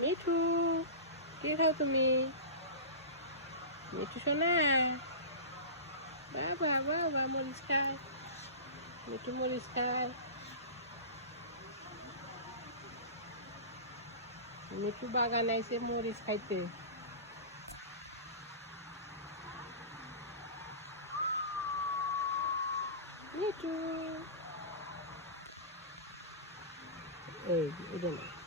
মিঠু, কে খাও তুমি? মিঠু সোনা, বাবা বাবা মরিচ খায়। মিঠু মরিচ খায়। মিঠু বাগান আইছে মরিচ খাইতে। মিঠু, এই এটা না।